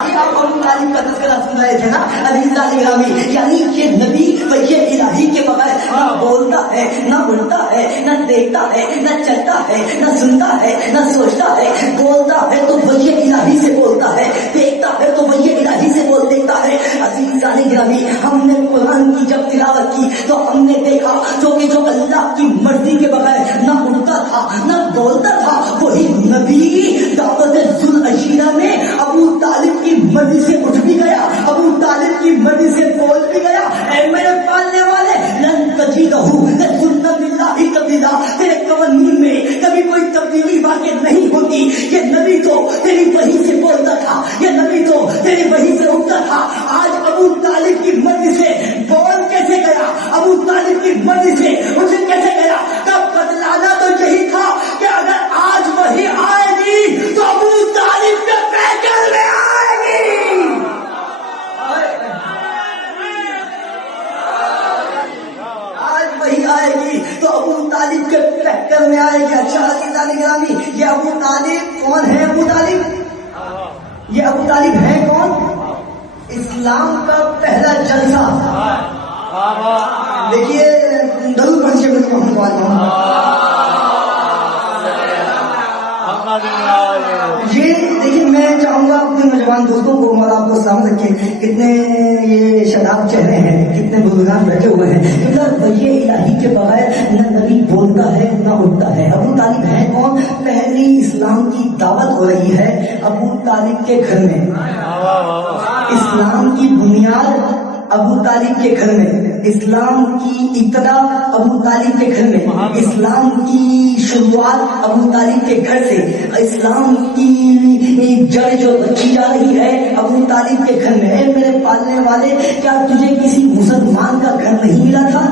آپ ابو طالب کا تذکرہ سن رہے تھے نا عزیزان گرامی، یعنی یہ نبی وحی الہی کے بغیر نہ بولتا ہے، نہ اڑتا ہے، نہ دیکھتا ہے، نہ چلتا ہے، نہ سنتا ہے، نہ سوچتا ہے۔ بولتا ہے تو وحی الہی سے بولتا ہے، دیکھتا ہے تو وحی الہی سے دیکھتا ہے۔ عزیزان گرامی، ہم نے قرآن کی جب تلاوت کی تو ہم نے دیکھا جو اللہ کی مرضی کے بغیر نہ اڑتا تھا نہ بولتا تھا، وہی نبی دعوت ذوالعشیرہ میں ابو طالب کی مرضی سے اٹھ بھی گیا، ابو طالب کی مرضی سے بول بھی گیا۔ اے میرے پالنے والے، لن تجدہ لسنت اللہ تبدیلا، تیرے قوانین میں کبھی کوئی تبدیلی واقع نہیں ہوتی۔ یہ نبی تو تیری وحی سے بولتا تھا، یہ نبی تو تیری وحی سے اٹھتا تھا۔ آج ابو طالب کی مرضی سے بول کیسے گیا، ابو طالب کی مرضی سے اٹھ کیسے گیا؟ تب بدلانا تو یہی تھا کہ اگر آج وہی آئے گی تو ابو طالب کے پیکر میں آئے گی۔ آج وہی آئے گی تو ابو طالب کے پیکر میں آئے گی۔ اچھا عزیزان گرامی، یہ ابو طالب کون ہے؟ ابو طالب، یہ ابو طالب ہے کون؟ اسلام کا پہلا جلسہ۔ دیکھیے درود پڑھیے محمد یہ دیکھیے، میں چاہوں گا اپنے نوجوان دوستوں کو اور آپ کو سامنے رکھے، کتنے یہ شاداب چہرے ہیں، کتنے بزرگان بیٹھے ہوئے ہیں۔ کیونکہ وحی الہی کے بغیر نہ نبی بولتا ہے نہ اٹھتا ہے۔ ابو طالب ہے کون؟ پہلی اسلام کی دعوت ہو رہی ہے ابو طالب کے گھر میں۔ اسلام کی بنیاد ابو طالب کے گھر میں، اسلام کی ابتدا ابو طالب کے گھر میں، اسلام کی شروعات ابو طالب کے گھر سے، اسلام کی جڑ جو رکھی جا رہی ہے ابو طالب کے گھر میں۔ اے میرے پالنے والے، کیا تجھے کسی مسلمان کا گھر نہیں ملا تھا؟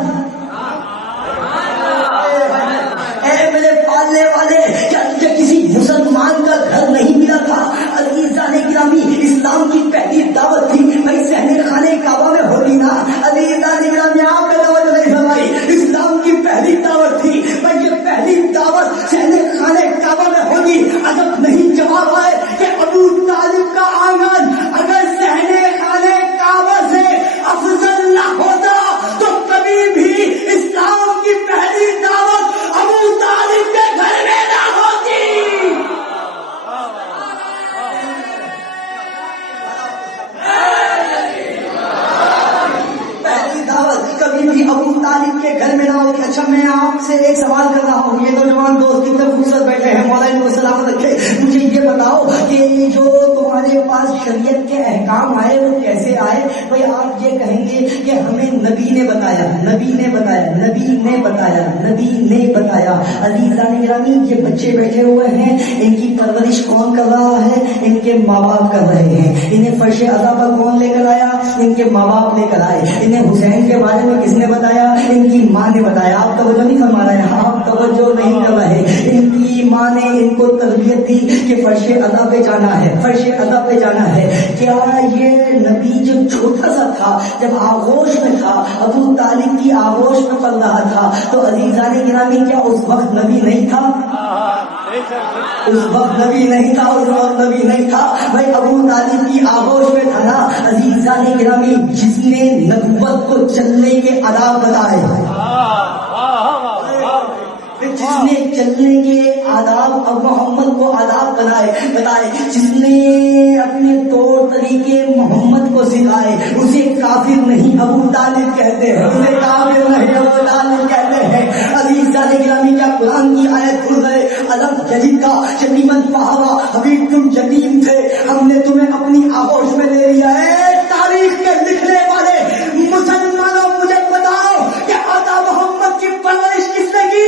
اے میرے پالنے والے، کیا تجھے کسی مسلمان کا گھر نہیں ملا تھا؟ عزیزان گرامی، اسلام کی پہلی دعوت تھی بھائی صحن خانے کعبہ میں ہوگی نا۔ عزیزان گرامی، آپ کا توجہ نہیں فرمائی، اسلام کی پہلی دعوت تھی بھائی یہ پہلی دعوت صحن خانے کعبہ میں ہوگی۔ عجب نہیں جواب آئے کہ ابو طالب کا آنگن اگر صحن خانے کعبہ سے افضل نہ ہوتا تو کبھی بھی اسلام کی پہلی دعوت ابو طالب کے گھر میں نہ ہوتی۔ پہلی دعوت کبھی بھی ابو طالب کے گھر میں نہ ہوتی۔ اچھا، میں آپ سے ایک سوال کر رہا ہوں، یہ نوجوان دوست کتنے خوبصورت بیٹھے ہیں، مولا ان کو سلامت رکھے۔ مجھے یہ بتاؤ کہ جو تمہارے پاس شریعت کے احکام آئے وہ کیسے آئے؟ بھائی آپ یہ کہیں گے کہ ہمیں نبی نے بتایا، نبی نے بتایا، نبی نے بتایا، نبی نے بتایا۔ عزیزان گرامی، یہ بچے بیٹھے ہوئے ہیں، ان کی پرورش کون کر رہا ہے؟ ان کے ماں باپ کر رہے ہیں۔ انہیں فرش عطا پر کون لے کر آیا؟ ان کے ماں باپ لے کر آئے۔ انہیں حسین کے بارے میں کس نے بتایا؟ ان کی ماں نے بتایا۔ آپ توجہ نہیں فرما رہے ہیں، آپ توجہ نہیں کر رہے۔ ان کی ماں نے ان کو تربیت دی کہ فرش عطا پہ جانا ہے، فرش عطا پہ جانا ہے۔ کیا یہ نبی جو چھوٹا سا تھا، جب آغوش میں تھا، ابو طالب کی آغوش میں پل رہا تھا، تو عزیزان گرامی کیا اس وقت نبی نہیں تھا؟ اس وقت نبی نہیں تھا، اس وقت نبی نہیں تھا بھائی، ابو طالب کی آغوش میں تھا نا۔ عزیزان گرامی، جس نے نبوت کو چلنے کے آداب بتائے، جس نے چلنے کے آداب اب محمد کو آداب بتائے، جس نے اپنے طور طریقے محمد کو سکھائے، اسے کافر نہیں ابو طالب کہتے ہیں، اسے کافر نہیں ابو طالب کہتے ہیں۔ عزیزان گرامی، کیا قرآن کی آیت کھل گئے؟ الم جدید کا یتیمن فہوا، حبیب تم یتیم تھے، ہم نے تمہیں اپنی آغوش میں لے لیا ہے۔ تاریخ کے لکھنے والے مسلمانوں، مجھے بتاؤ کہ آقا محمد کی پرورش کس نے کی؟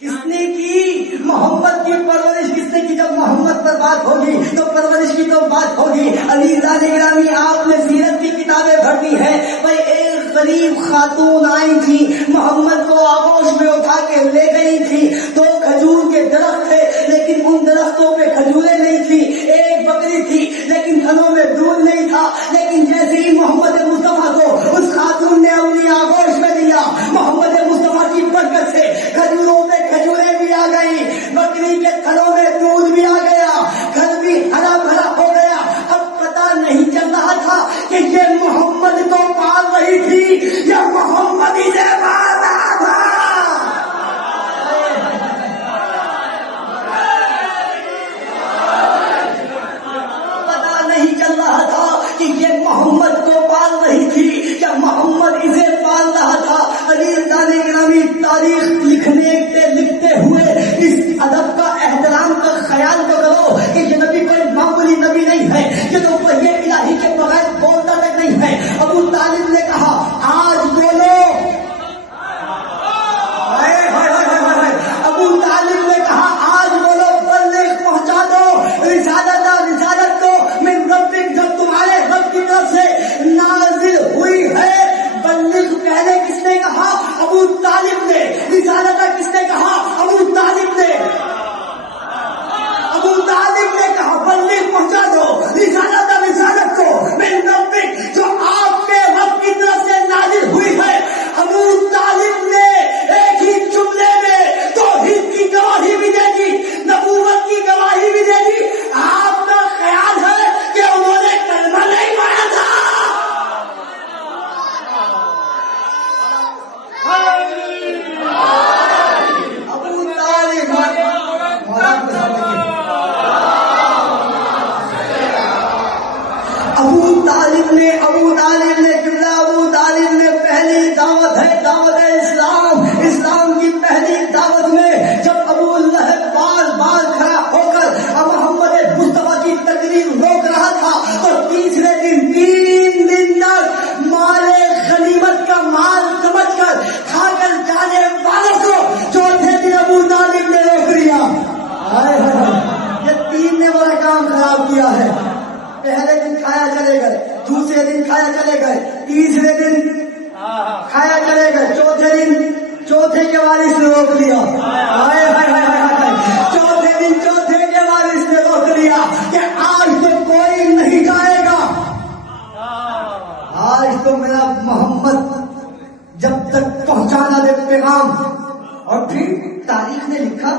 کس نے کی؟ محمد کی پرورش کس نے کی؟ جب محمد پر بات ہوگی تو پرورش کی تو بات ہوگی۔ عزیزان گرامی، آپ نے سیرت کی کتابیں پڑھی ہیں بھائی، ایک غریب خاتون آئی تھی، محمد کو آغوش میں اٹھا کے لے گئی تھی۔ دو کھجور کے درخت تھے لیکن ان درختوں پہ کھجوریں نہیں تھی، ایک بکری تھی لیکن تھنوں میں دودھ نہیں تھا۔ لیکن جیسے ہی محمد مصطفیٰ کو اس خاتون نے اپنی آغوش میں لیا، محمد مصطفیٰ کی برکت سے کھجوروں پہ کھجوریں بھی آ گئی، بکری کے تھنوں میں دودھ بھی آ گیا، کیا ہے. پہلے دن کھایا چلے گئے, دوسرے دن کھایا چلے گئے, تیسرے دن کھایا چلے گئے, چوتھے دن چوتھے کے وارث نے روک لیا. ہائے ہائے ہائے ہائے, چوتھے دن چوتھے کے وارث نے روک لیا کہ آج تو کوئی نہیں جائے گا, آج تو میرا محمد جب تک پہنچانا دے پیغام. اور پھر تاریخ نے لکھا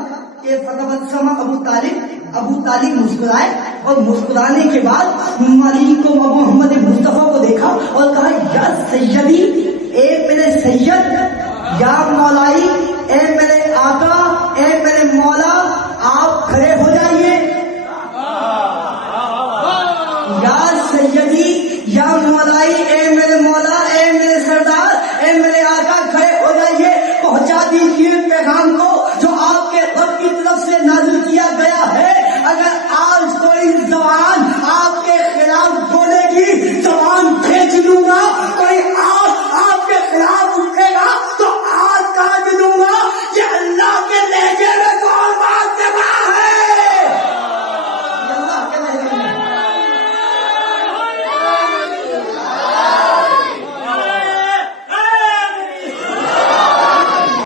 کہ فتبسم ابو طالب مسکرائے, اور مسکرانے کے بعد علی کو محمد مصطفیٰ کو دیکھا اور کہا یا سیدی, اے میرے سید, یا مولائی, اے میرے آقا, اے میرے مولا,